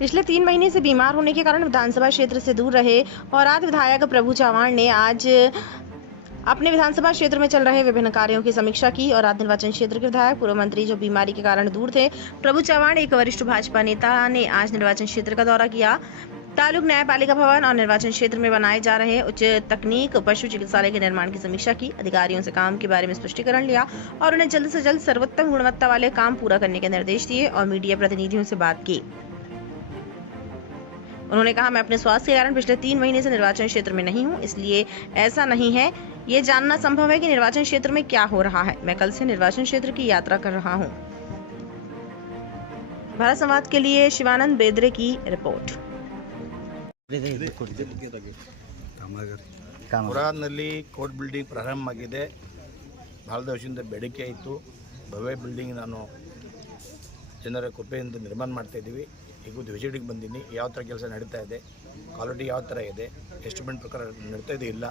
पिछले 3 महीने से बीमार होने के कारण विधानसभा क्षेत्र से दूर रहे और आज विधायक प्रभु चव्हाण ने आज अपने विधानसभा क्षेत्र में चल रहे विभिन्न कार्यों की समीक्षा की और आज निर्वाचन क्षेत्र के विधायक पूर्व मंत्री जो बीमारी के कारण दूर थे प्रभु चव्हाण एक वरिष्ठ भाजपा नेता ने आज निर्वाचन क्षेत्र का दौरा किया। तालुक न्यायपालिका भवन और निर्वाचन क्षेत्र में बनाए जा रहे उच्च तकनीक पशु चिकित्सालय के निर्माण की समीक्षा की। अधिकारियों से काम के बारे में स्पष्टीकरण लिया और उन्हें जल्द से जल्द सर्वोत्तम गुणवत्ता वाले काम पूरा करने के निर्देश दिए और मीडिया प्रतिनिधियों से बात की। उन्होंने कहा, मैं अपने स्वास्थ्य के कारण पिछले 3 महीने से निर्वाचन क्षेत्र में नहीं हूं, इसलिए ऐसा नहीं है ये जानना संभव है कि निर्वाचन क्षेत्र में क्या हो रहा है। मैं कल से निर्वाचन क्षेत्र की यात्रा कर रहा हूं। भारत संवाद के लिए शिवानंद बेदरे की रिपोर्ट। ಪುರಾನಲ್ಲಿ ಕೋರ್ಟ್ ಬಿಲ್ಡಿಂಗ್ ಪ್ರಾರಂಭ ಆಗಿದೆ. ಭಾಳ ದಿವಸದಿಂದ ಬೇಡಿಕೆ ಇತ್ತು. ಭವ್ಯ ಬಿಲ್ಡಿಂಗ್ ನಾನು ಜನರ ಕೃಪೆಯಿಂದ ನಿರ್ಮಾಣ ಮಾಡ್ತಾ ಇದ್ದೀವಿ. ಈಗ ವಿಸಿಟಿಗೆ ಬಂದೀನಿ. ಯಾವ ಥರ ಕೆಲಸ ನಡೀತಾ ಇದೆ, ಕ್ವಾಲಿಟಿ ಯಾವ ಥರ ಇದೆ, ಎಸ್ಟಿಮೇಟ್ ಪ್ರಕಾರ ನಡೀತಾ ಇದೆ ಇಲ್ಲ,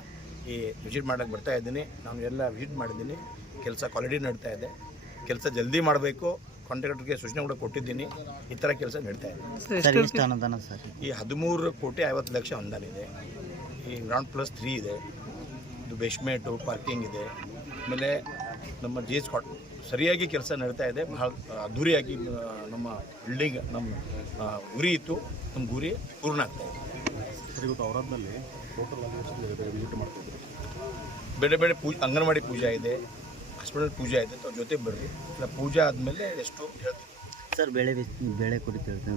ಈ ವಿಸಿಟ್ ಮಾಡೋಕ್ಕೆ ಬರ್ತಾ ಇದ್ದೀನಿ. ನಾನು ಎಲ್ಲ ವಿಸಿಟ್ ಮಾಡಿದ್ದೀನಿ. ಕೆಲಸ ಕ್ವಾಲಿಟಿ ನಡೀತಾ ಇದೆ. ಕೆಲಸ ಜಲ್ದಿ ಮಾಡಬೇಕು. ಕಾಂಟ್ರಾಕ್ಟರ್ಗೆ ಸೂಚನೆ ಕೂಡ ಕೊಟ್ಟಿದ್ದೀನಿ. ಈ ಥರ ಕೆಲಸ ನಡೀತಾ ಇದೆ. ಈ 13,50,00,000 ಅನುದಾನ ಇದೆ. ಈ ಗ್ರೌಂಡ್ +3 ಇದೆ. ಇದು ಬೇಸ್ಮೆಂಟು, ಪಾರ್ಕಿಂಗ್ ಇದೆ. ಆಮೇಲೆ ನಮ್ಮ GS ಸರಿಯಾಗಿ ಕೆಲಸ ನಡೀತಾ ಇದೆ. ಭಾಳ ಅದ್ದೂರಿಯಾಗಿ ನಮ್ಮ ಬಿಲ್ಡಿಂಗ್ ನಮ್ಮ ಗುರಿ ಇತ್ತು. ನಮ್ಮ ಗುರಿ ಪೂರ್ಣ ಆಗ್ತಾ ಇದೆ. ಬೇರೆ ಬೇರೆ ಅಂಗನವಾಡಿ ಪೂಜಾ ಇದೆ, ಹಾಸ್ಪಿಟಲ್ ಪೂಜಾ ಇದೆ. ಜೊತೆ ಬರ್ರಿ. ಪೂಜಾ ಆದಮೇಲೆ ಎಷ್ಟು ಹೇಳ್ತೀವಿ ಸರ್. ಬೆಳೆ ಕುರಿತು ಹೇಳ್ತೀನಿ.